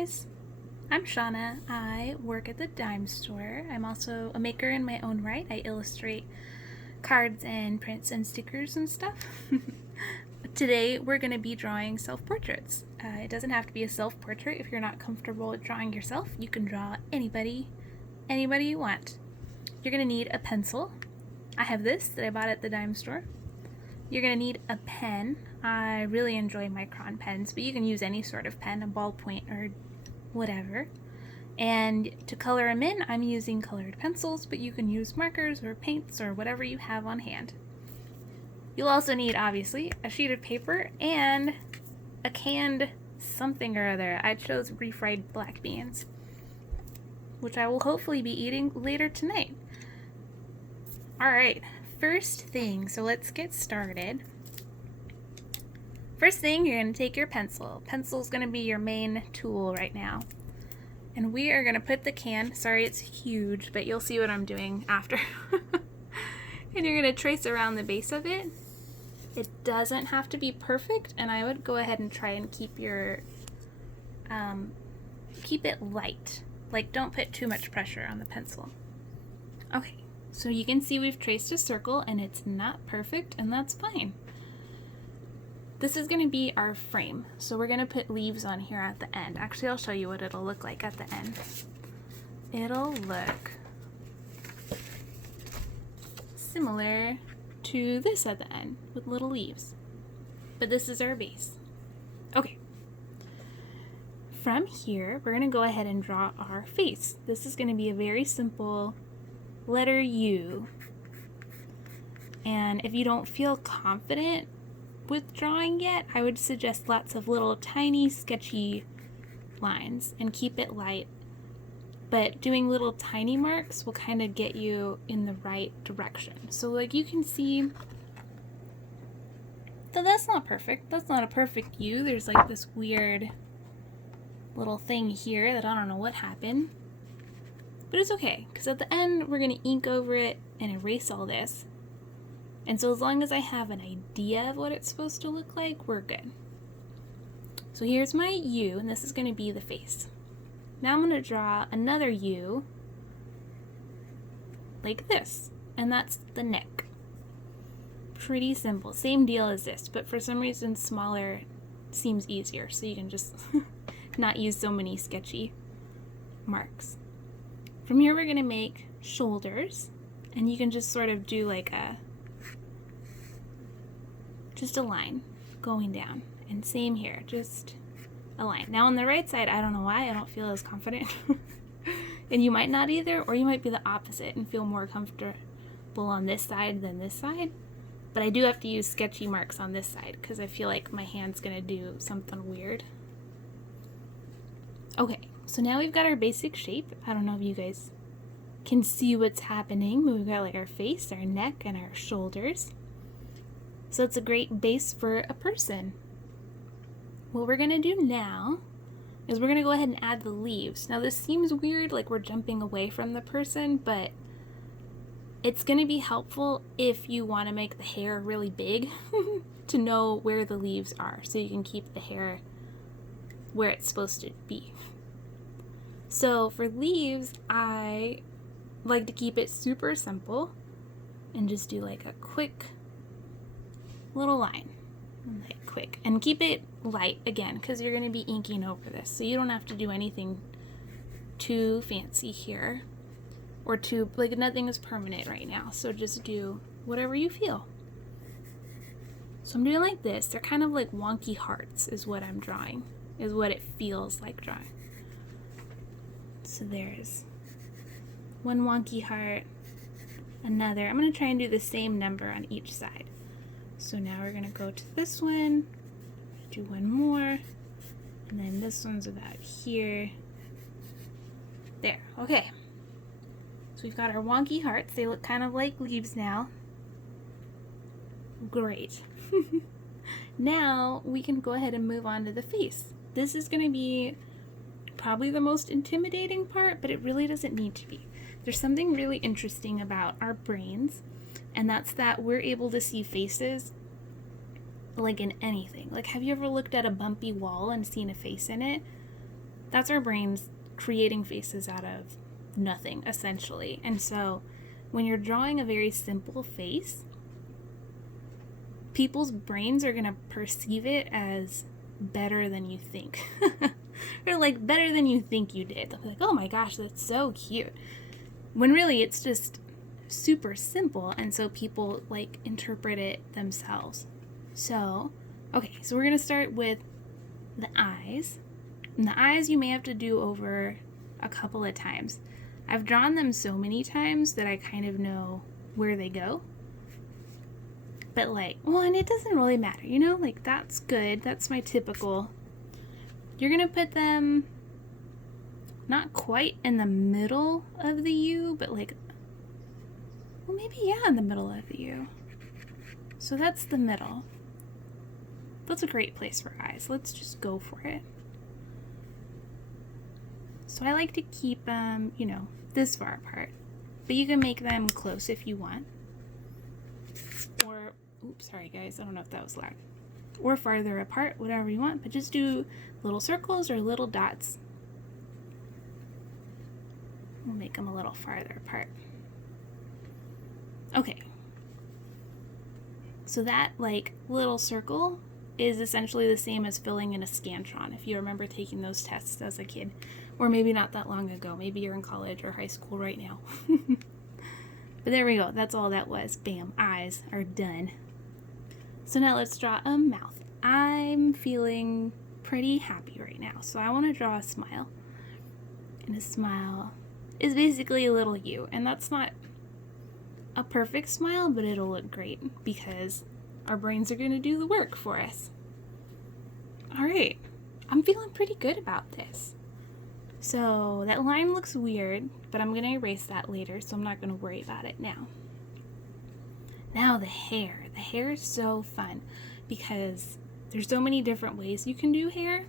guys, I'm Shawna. I work at the dime store. I'm also a maker in my own right. I illustrate cards and prints and stickers and stuff. Today we're going to be drawing self-portraits. It doesn't have to be a self-portrait if you're not comfortable with drawing yourself. You can draw anybody you want. You're going to need a pencil. I have this that I bought at the dime store. You're going to need a pen. I really enjoy micron pens, but you can use any sort of pen, a ballpoint or whatever. And to color them in, I'm using colored pencils, but you can use markers or paints or whatever you have on hand. You'll also need, obviously, a sheet of paper and a canned something or other. I chose refried black beans, which I will hopefully be eating later tonight. Alright, first thing, so let's get started. First thing, you're going to take your pencil. Pencil's going to be your main tool right now. And we are going to put the can, sorry it's huge, but you'll see what I'm doing after. And you're going to trace around the base of it. It doesn't have to be perfect, and I would go ahead and try and keep your, keep it light. Like, don't put too much pressure on the pencil. Okay, so you can see we've traced a circle, and it's not perfect, and that's fine. This is going to be our frame, so we're going to put leaves on here at the end. Actually, I'll show you what it'll look like at the end. It'll look similar to this at the end with little leaves, but this is our base. Okay, from here we're going to go ahead and draw our face. This is going to be a very simple letter U, and if you don't feel confident with drawing yet, I would suggest lots of little tiny sketchy lines and keep it light. But doing little tiny marks will kind of get you in the right direction. So like you can see, so that's not perfect. That's not a perfect U. There's like this weird little thing here that I don't know what happened. But it's okay, because at the end we're going to ink over it and erase all this. And so as long as I have an idea of what it's supposed to look like, we're good. So here's my U, and this is going to be the face. Now I'm going to draw another U like this, and that's the neck. Pretty simple. Same deal as this, but for some reason smaller seems easier, so you can just not use so many sketchy marks. From here we're going to make shoulders, and you can just sort of do like just a line going down, and same here, just a line. Now on the right side, I don't know why, I don't feel as confident. And you might not either, or you might be the opposite and feel more comfortable on this side than this side. But I do have to use sketchy marks on this side because I feel like my hand's gonna do something weird. Okay, so now we've got our basic shape. I don't know if you guys can see what's happening, but we've got like our face, our neck, and our shoulders. So it's a great base for a person. What we're going to do now is we're going to go ahead and add the leaves. Now this seems weird, like we're jumping away from the person, but it's going to be helpful if you want to make the hair really big to know where the leaves are, so you can keep the hair where it's supposed to be. So for leaves, I like to keep it super simple and just do like a quick little line, like quick, and keep it light again because you're going to be inking over this, so you don't have to do anything too fancy here, or too, like, nothing is permanent right now, so just do whatever you feel. So I'm doing like this. They're kind of like wonky hearts is what I'm drawing, is what it feels like drawing. So there's one wonky heart, another. I'm going to try and do the same number on each side. So now we're going to go to this one, do one more, and then this one's about here. There, okay. So we've got our wonky hearts. They look kind of like leaves now. Great. Now we can go ahead and move on to the face. This is going to be probably the most intimidating part, but it really doesn't need to be. There's something really interesting about our brains, and that's that we're able to see faces like in anything. Like, have you ever looked at a bumpy wall and seen a face in it? That's our brains creating faces out of nothing, essentially. And so when you're drawing a very simple face, people's brains are going to perceive it as better than you think. Or like better than you think you did. They'll be like, oh my gosh, that's so cute. When really it's just super simple, and so people like interpret it themselves. So, okay, so we're going to start with the eyes. And the eyes you may have to do over a couple of times. I've drawn them so many times that I kind of know where they go. But like, well, and it doesn't really matter, you know? Like, that's good. That's my typical. You're going to put them not quite in the middle of the U, but like, well, maybe, yeah, in the middle of the U. So that's the middle. That's a great place for eyes. Let's just go for it. So I like to keep them, you know, this far apart. But you can make them close if you want. Or, oops, sorry guys, I don't know if that was loud. Or farther apart, whatever you want. But just do little circles or little dots. We'll make them a little farther apart. Okay. So that, like, little circle is essentially the same as filling in a Scantron, if you remember taking those tests as a kid. Or maybe not that long ago. Maybe you're in college or high school right now. But there we go. That's all that was. Bam. Eyes are done. So now let's draw a mouth. I'm feeling pretty happy right now. So I want to draw a smile. And a smile is basically a little U. And that's not a perfect smile, but it'll look great because our brains are going to do the work for us. All right. I'm feeling pretty good about this. So that line looks weird, but I'm going to erase that later, so I'm not going to worry about it now. Now the hair. The hair is so fun because there's so many different ways you can do hair.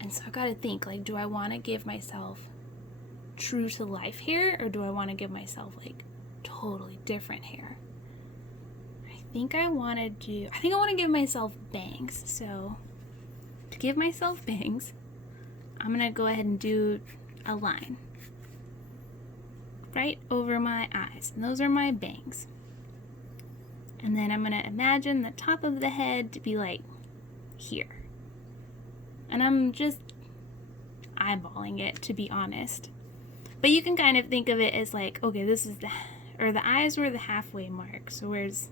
And so I've got to think, like, do I want to give myself true to life hair, or do I want to give myself, like, totally different hair? I think I want to give myself bangs. So to give myself bangs, I'm going to go ahead and do a line right over my eyes. And those are my bangs. And then I'm going to imagine the top of the head to be like here. And I'm just eyeballing it, to be honest. But you can kind of think of it as like, okay, this is the eyes were the halfway mark. So where's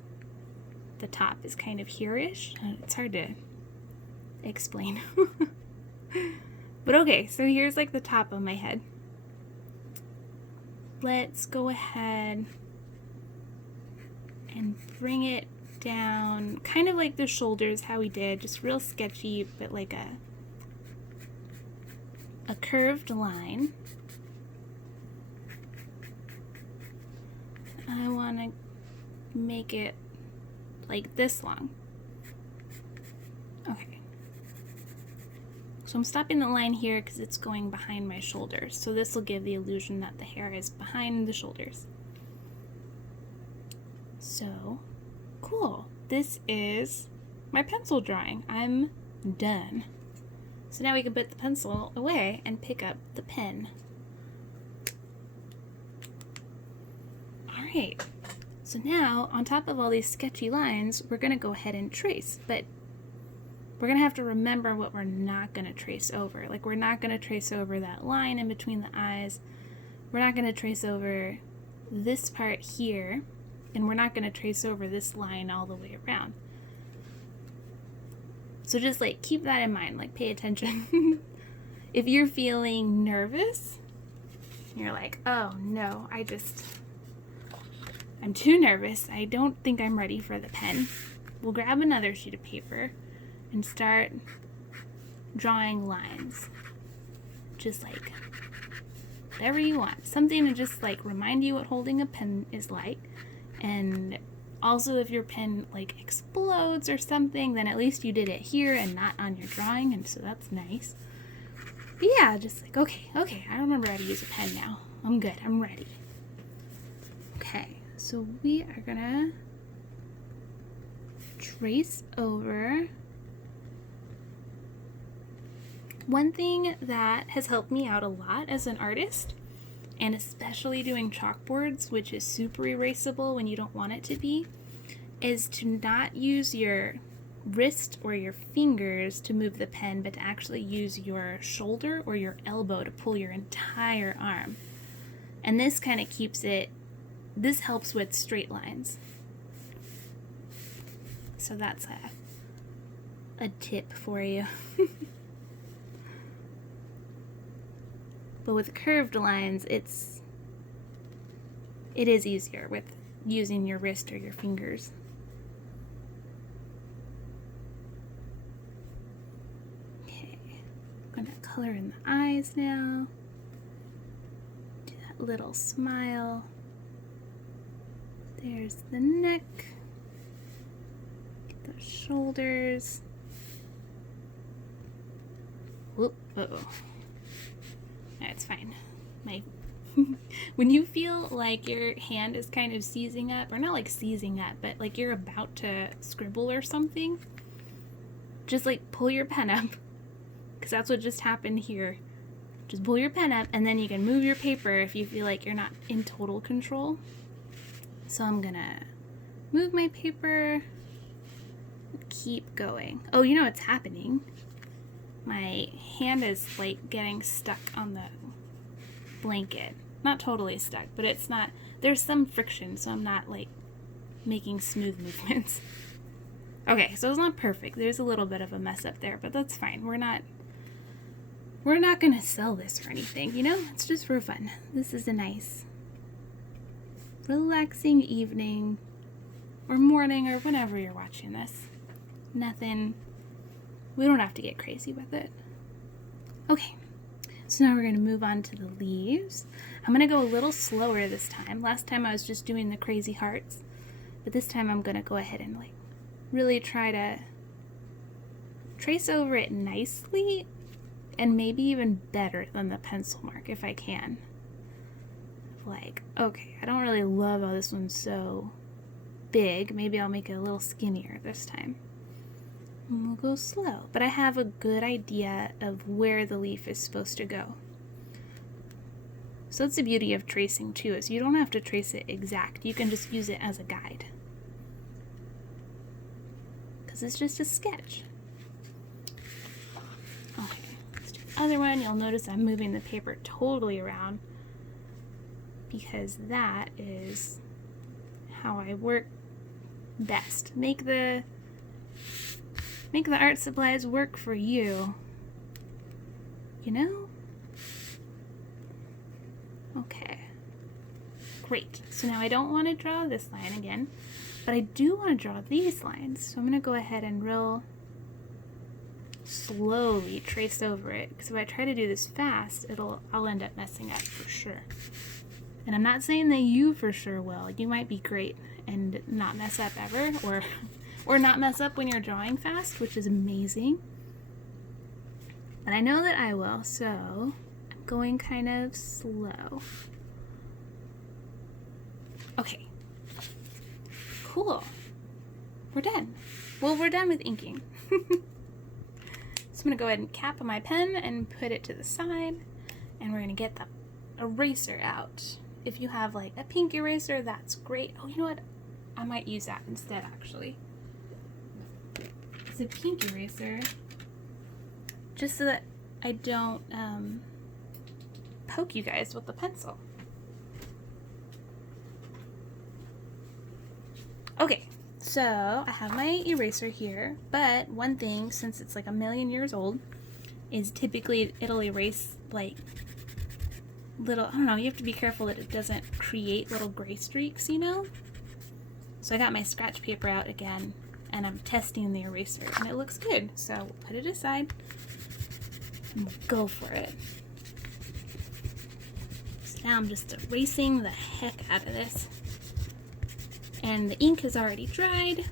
the top is kind of here-ish. It's hard to explain. But okay, so here's like the top of my head. Let's go ahead and bring it down, kind of like the shoulders, how we did, just real sketchy, but like a curved line. I want to make it like this long. Okay. So I'm stopping the line here because it's going behind my shoulders. So this will give the illusion that the hair is behind the shoulders. So, cool. This is my pencil drawing. I'm done. So now we can put the pencil away and pick up the pen. Alright. So now, on top of all these sketchy lines, we're going to go ahead and trace. But we're going to have to remember what we're not going to trace over. Like, we're not going to trace over that line in between the eyes. We're not going to trace over this part here. And we're not going to trace over this line all the way around. So just, like, keep that in mind. Like, pay attention. If you're feeling nervous, you're like, oh, no, I'm too nervous. I don't think I'm ready for the pen. We'll grab another sheet of paper and start drawing lines. Just like whatever you want. Something to just like remind you what holding a pen is like. And also if your pen like explodes or something, then at least you did it here and not on your drawing, and so that's nice. But yeah, just like, okay, I remember how to use a pen now. I'm good, I'm ready. Okay, so we are gonna trace over One thing that has helped me out a lot as an artist, and especially doing chalkboards, which is super erasable when you don't want it to be, is to not use your wrist or your fingers to move the pen, but to actually use your shoulder or your elbow to pull your entire arm. And this kind of this helps with straight lines. So that's a tip for you. But with curved lines, it is easier with using your wrist or your fingers. Okay, I'm gonna color in the eyes now. Do that little smile. There's the neck. Get those shoulders. Whoop, uh-oh. It's fine. When you feel like your hand is kind of seizing up, or not like seizing up, but like you're about to scribble or something, just like pull your pen up, because that's what just happened here. Just pull your pen up, and then you can move your paper if you feel like you're not in total control. So I'm gonna move my paper, keep going. Oh, you know what's happening? My hand is like getting stuck on the blanket. Not totally stuck, but it's not, there's some friction, so I'm not like making smooth movements. Okay, so it's not perfect. There's a little bit of a mess up there, but that's fine. We're not gonna sell this or anything, you know? It's just for fun. This is a nice, relaxing evening or morning or whenever you're watching this. Nothing. We don't have to get crazy with it. Okay, so now we're going to move on to the leaves. I'm going to go a little slower this time. Last time I was just doing the crazy hearts, but this time I'm going to go ahead and like really try to trace over it nicely, and maybe even better than the pencil mark if I can. Like, okay, I don't really love how this one's so big. Maybe I'll make it a little skinnier this time. And we'll go slow, but I have a good idea of where the leaf is supposed to go. So that's the beauty of tracing too, is you don't have to trace it exact. You can just use it as a guide, because it's just a sketch. Okay, let's do the other one. You'll notice I'm moving the paper totally around, because that is how I work best. Make the art supplies work for you, you know? Okay, great. So now I don't want to draw this line again, but I do want to draw these lines. So I'm going to go ahead and real slowly trace over it, because if I try to do this fast, I'll end up messing up for sure. And I'm not saying that you for sure will. You might be great and not mess up ever, or not mess up when you're drawing fast, which is amazing. But I know that I will, so I'm going kind of slow. Okay. Cool. We're done. Well, we're done with inking. So I'm going to go ahead and cap my pen and put it to the side, and we're going to get the eraser out. If you have like a pink eraser, that's great. Oh, you know what? I might use that instead, actually. It's a pink eraser, just so that I don't poke you guys with the pencil. Okay, so I have my eraser here, but one thing, since it's like 1,000,000 years old, is typically it'll erase like little, I don't know, you have to be careful that it doesn't create little gray streaks, you know? So I got my scratch paper out again, and I'm testing the eraser, and it looks good. So we'll put it aside, and we'll go for it. So now I'm just erasing the heck out of this. And the ink is already dried.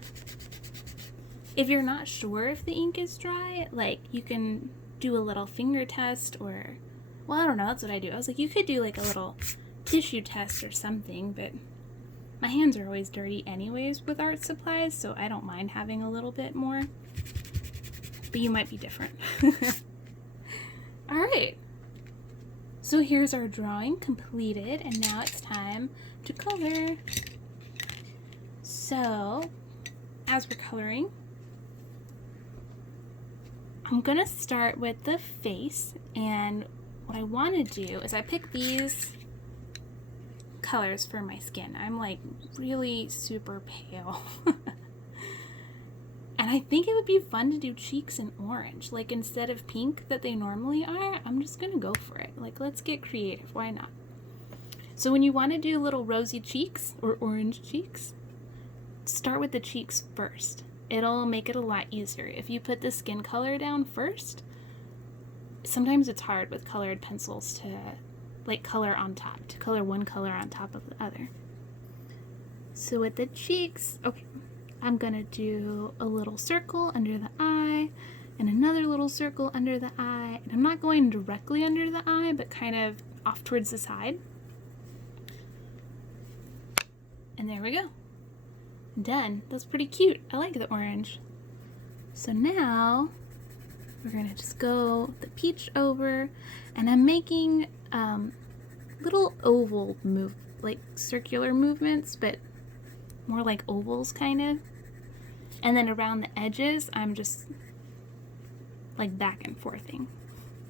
If you're not sure if the ink is dry, like, you can do a little finger test, or, well, I don't know, that's what I do. I was like, you could do like a little tissue test or something, but my hands are always dirty anyways with art supplies, so I don't mind having a little bit more. But you might be different. So here's our drawing completed, and now it's time to color. So, as we're coloring, I'm gonna start with the face, and what I want to do is I pick these colors for my skin. I'm like really super pale. And I think it would be fun to do cheeks in orange. Like instead of pink that they normally are, I'm just gonna go for it. Like let's get creative, why not? So when you want to do little rosy cheeks or orange cheeks, start with the cheeks first. It'll make it a lot easier. If you put the skin color down first, sometimes it's hard with colored pencils to like color on top, to color one color on top of the other. So with the cheeks, okay, I'm gonna do a little circle under the eye and another little circle under the eye. And I'm not going directly under the eye, but kind of off towards the side. And there we go. Done. That's pretty cute. I like the orange. So now we're gonna just go the peach over, and I'm making little oval like circular movements, but more like ovals kind of. And then around the edges, I'm just like back and forthing.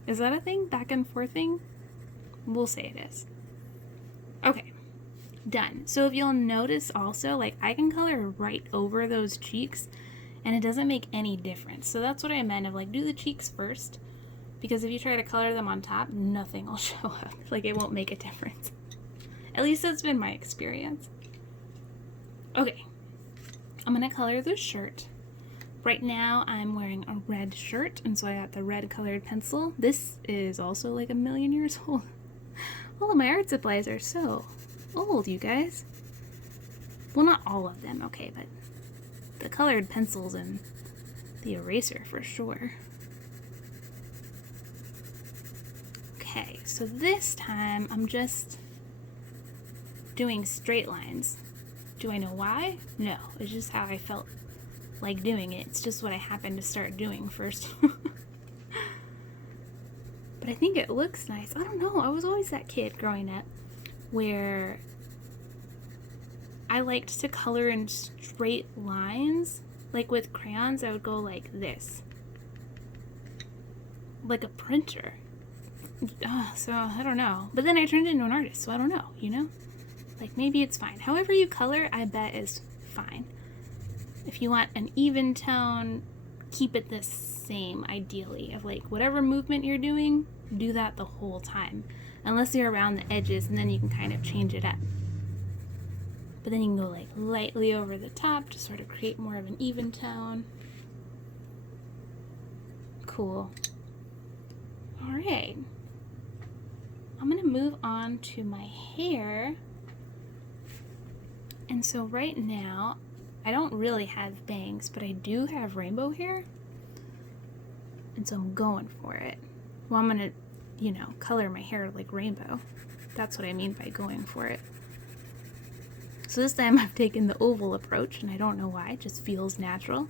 Is that a thing? Back and forthing? We'll say it is. Okay, done. So if you'll notice also, like I can color right over those cheeks and it doesn't make any difference. So that's what I meant of like do the cheeks first, because if you try to color them on top, nothing will show up. Like it won't make a difference. At least that's been my experience. Okay, I'm gonna color the shirt. Right now I'm wearing a red shirt, and so I got the red colored pencil. This is also like 1,000,000 years old. All of my art supplies are so old, you guys. Well, not all of them, okay, but the colored pencils and the eraser for sure. Okay, so this time I'm just doing straight lines. Do I know why? No, it's just how I felt like doing it. It's just what I happened to start doing first. But I think it looks nice. I don't know, I was always that kid growing up where I liked to color in straight lines. Like with crayons, I would go like this. Like a printer. So, I don't know. But then I turned into an artist, so I don't know, you know? Like maybe it's fine. However you color, I bet is fine. If you want an even tone, keep it the same ideally. Of like whatever movement you're doing, do that the whole time. Unless you're around the edges, and then you can kind of change it up. But then you can go like lightly over the top to sort of create more of an even tone. Cool. Alright. I'm gonna move on to my hair. And so right now, I don't really have bangs, but I do have rainbow hair. And so I'm going for it. Well, I'm gonna, you know, color my hair like rainbow. That's what I mean by going for it. So this time I've taken the oval approach, and I don't know why, it just feels natural.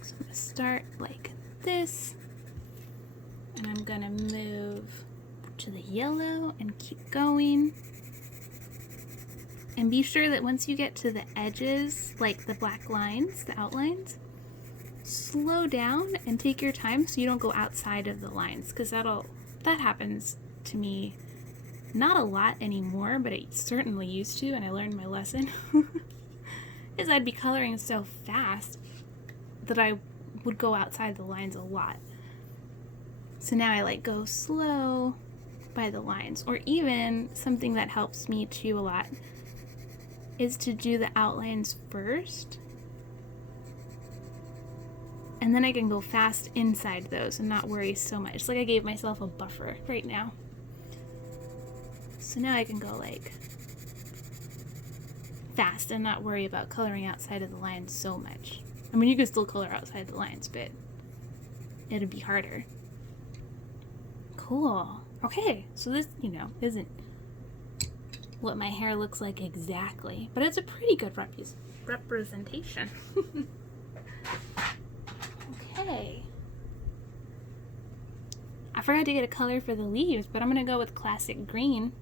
So I'm gonna start like this, and I'm gonna move to the yellow and keep going. And be sure that once you get to the edges, like the black lines, the outlines, slow down and take your time so you don't go outside of the lines, because that happens to me not a lot anymore, but it certainly used to, and I learned my lesson. Is I'd be coloring so fast that I would go outside the lines a lot. So now I like go slow by the lines. Or even something that helps me too a lot is to do the outlines first, and then I can go fast inside those and not worry so much. It's like I gave myself a buffer right now. So now I can go like fast and not worry about coloring outside of the lines so much. I mean, you can still color outside the lines, but it'd be harder. Cool. Okay, so this, you know, isn't what my hair looks like exactly, but it's a pretty good representation. Okay. I forgot to get a color for the leaves, but I'm going to go with classic green.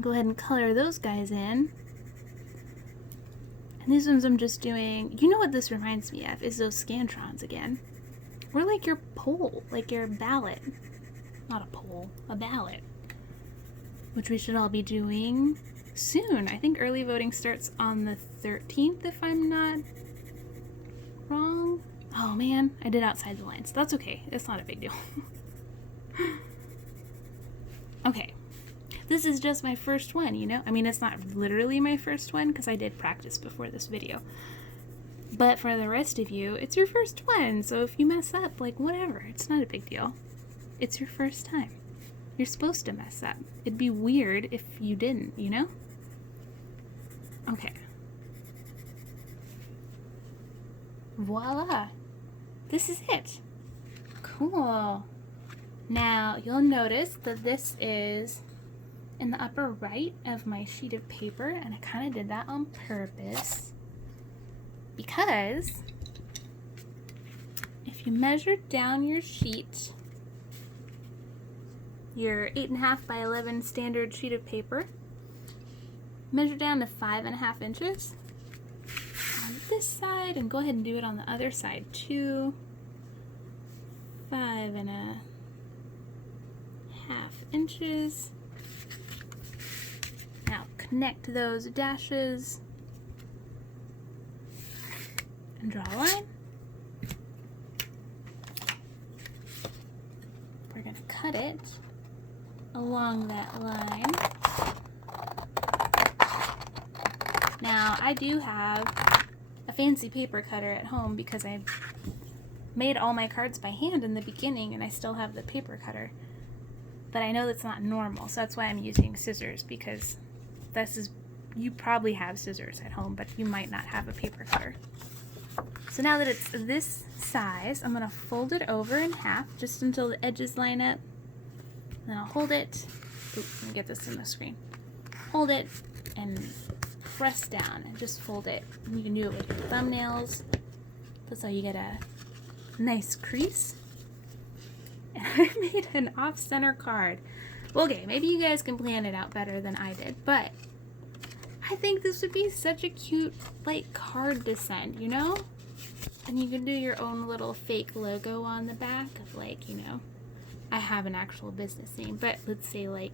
Go ahead and color those guys in. And these ones I'm just doing, you know what this reminds me of, is those Scantrons again. Or like your pole, like your ballot. Not a pole, a ballot. Which we should all be doing soon. I think early voting starts on the 13th, if I'm not wrong. Oh man, I did outside the lines. That's okay. It's not a big deal. Okay. This is just my first one, you know? I mean, it's not literally my first one because I did practice before this video. But for the rest of you, it's your first one. So if you mess up, like whatever, it's not a big deal. It's your first time. You're supposed to mess up. It'd be weird if you didn't, you know? Okay. Voila. This is it. Cool. Now, you'll notice that this is in the upper right of my sheet of paper, and I kind of did that on purpose because if you measure down your sheet, your 8.5 by 11 standard sheet of paper, measure down to 5.5 inches on this side, and go ahead and do it on the other side too. 5.5 inches. Now connect those dashes and draw a line. We're going to cut it along that line. Now I do have a fancy paper cutter at home because I made all my cards by hand in the beginning and I still have the paper cutter. But I know that's not normal, so that's why I'm using scissors, because this is, you probably have scissors at home, but you might not have a paper cutter. So now that it's this size, I'm going to fold it over in half just until the edges line up. Then I'll hold it. Oops, let me get this in the screen. Hold it and press down and just fold it. And you can do it with your thumbnails. That's how you get a nice crease. And I made an off-center card. Okay, maybe you guys can plan it out better than I did, but I think this would be such a cute, like, card to send, you know? And you can do your own little fake logo on the back of, like, you know, I have an actual business name, but let's say, like,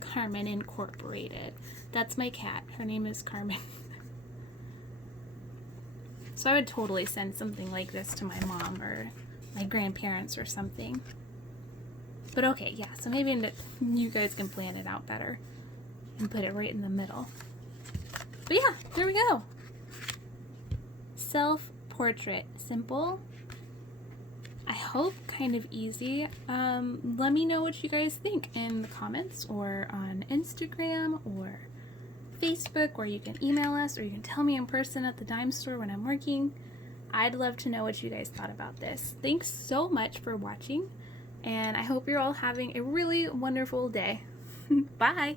Carmen Incorporated. That's my cat. Her name is Carmen. So I would totally send something like this to my mom or my grandparents or something. But okay, yeah, so maybe you guys can plan it out better and put it right in the middle. But yeah, there we go. Self-portrait. Simple. I hope kind of easy. Let me know what you guys think in the comments or on Instagram or Facebook, or you can email us, or you can tell me in person at the dime store when I'm working. I'd love to know what you guys thought about this. Thanks so much for watching, and I hope you're all having a really wonderful day. Bye!